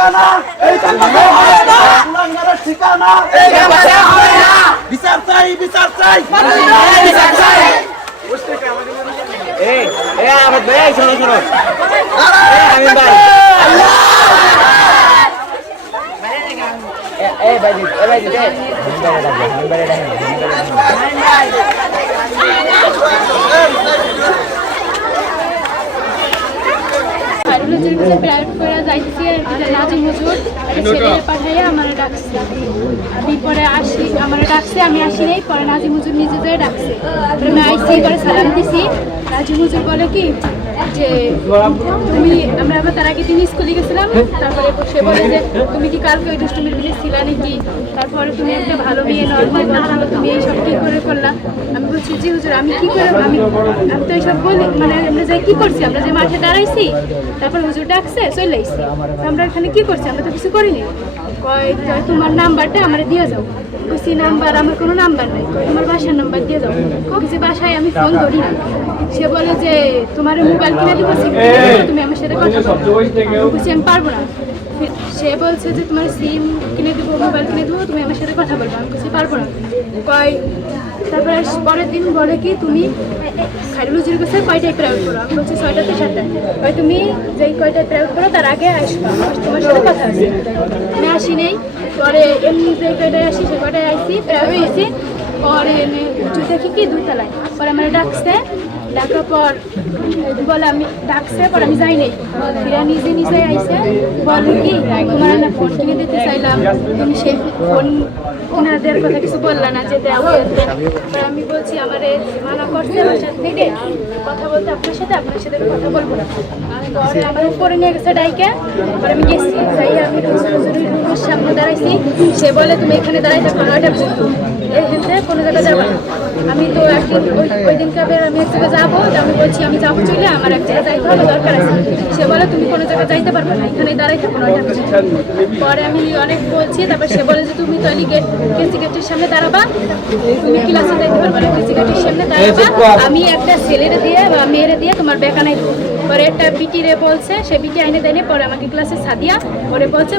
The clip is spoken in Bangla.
ঠিকানা এই জায়গাতে হয় না, কুলাঙ্গারের ঠিকানা এই জায়গাতে হয় না, বিচার চাই বিচার চাই বিচার চাই। এই আহমেদ ভাই শোনো শোনো আমিন ভাই এই ভাই প্রাইভেট করে যাইতেছি নাজিম হুজুর ছেলে পাঠাইয়া আমার ডাকছে, আমি পরে আসি আমার ডাকছে, আমি আসি নাই, পরে নাজিম হুজুর নিজে যেয়ে ডাকছে, আমি আইসি করে সালাম দিছি। নাজিম হুজুর বলে কি যে তুমি আমরা আবার তার আগে দিন স্কুলে গেছিলাম, তারপরে সে বলে যে তুমি কি কালকে ওই দুষ্টুমির বিলে ছিলা নাকি, তারপরে তুমি একটা ভালো মেয়ে নর্মাল না, তুমি এইসব কী করে করলা। আমি বলছি জি হুজুর আমি কী করে আমি তো এইসব বলি, মানে আমরা যাই কী করছি, আমরা যে মাঠে দাঁড়াইছি তারপর হুজুর ডাকছে চলে আসছি, আমরা এখানে কী করছি, আমরা তো কিছু করিনি। কয় তোমার নাম্বারটা আমার দিয়ে যাও, বলছি নাম্বার আমার কোনো নাম্বার নাই, তোমার বাসার নাম্বার দিয়ে যাও, যে বাসায় আমি ফোন ধরি না। সে বলে যে তোমার মোবাইল কিনে দিব, তুমি আমার সাথে কথা বলছি, আমি পারবো না। সে বলছে যে তোমার সিম কিনে দিব, মোবাইল কিনে দেবো, তুমি আমার সাথে কথা বলবো, আমি বলছি পারবো না। কয় তারপরে পরের দিন বলে কি তুমি খাইরুল হুজুর কাছে কয়টায় প্রাইভেট করো, আমি বলছি 6টা থেকে 7টা, কয় তুমি যেই কয়টায় প্রাইভেট করো তার আগে আসবো, তোমার সাথে কথা আছে। আমি আসি নেই, পরে এমনি যে কয়টায় আসি সে কয়টায় আসি প্রাইভেট এসি, পরে হুজুর দেখি কি 2 তলায়, পরে আমার ডাকছে, ডাকার পর বলে আমি ডাকছে, পর আমি যাই নাই, ফিরা নিজে নিজে আইসে বলে কি তোমার না ফোন কিনে দিতে চাইলাম, তুমি সেই ফোন ওনাদের কথা কিছু বললা না যে দেওয়া। আমি বলছি আমার মানা করছে আমার সাথে থেকে কথা বলতে, আপনার সাথে কথা বলবো না। পরে আমার উপরে নিয়ে গেছে ডাইকে, পরে আমি গেছি যাই, আমি রুমের সামনে দাঁড়াইছি, সে বলে তুমি এখানে দাঁড়াই থাকো 9টা পর্যন্ত, এখানে কোনো জায়গায় যাবো না। আমি তো একদিন ওই দিনকে আমি এক জায়গায় যাবো, আমি বলছি আমি যাবো চলে, আমার এক জায়গায় যাইতে হবে দরকার আছে। সে বলে তুমি কোনো জায়গায় যাইতে পারবে না, এখানে দাঁড়াই থাকো 9টা পর্যন্ত। পরে আমি অনেক বলছি, তারপর সে বলে যে তুমি তাহলে কেসি গেটের সামনে দাঁড়াবা, তুমি ক্লাসে যাইতে পারবে না, কেসি গেটের সামনে দাঁড়াবা, আমি একটা ছেলেরে দিয়ে বা মেয়েরে দিয়ে তোমার বেকানাই দেবো। পরে একটা বিটিরে বলছে, সে বিটি আইনে দেয়নি, পরে আমাকে ক্লাসে সাদিয়া পরে বলছে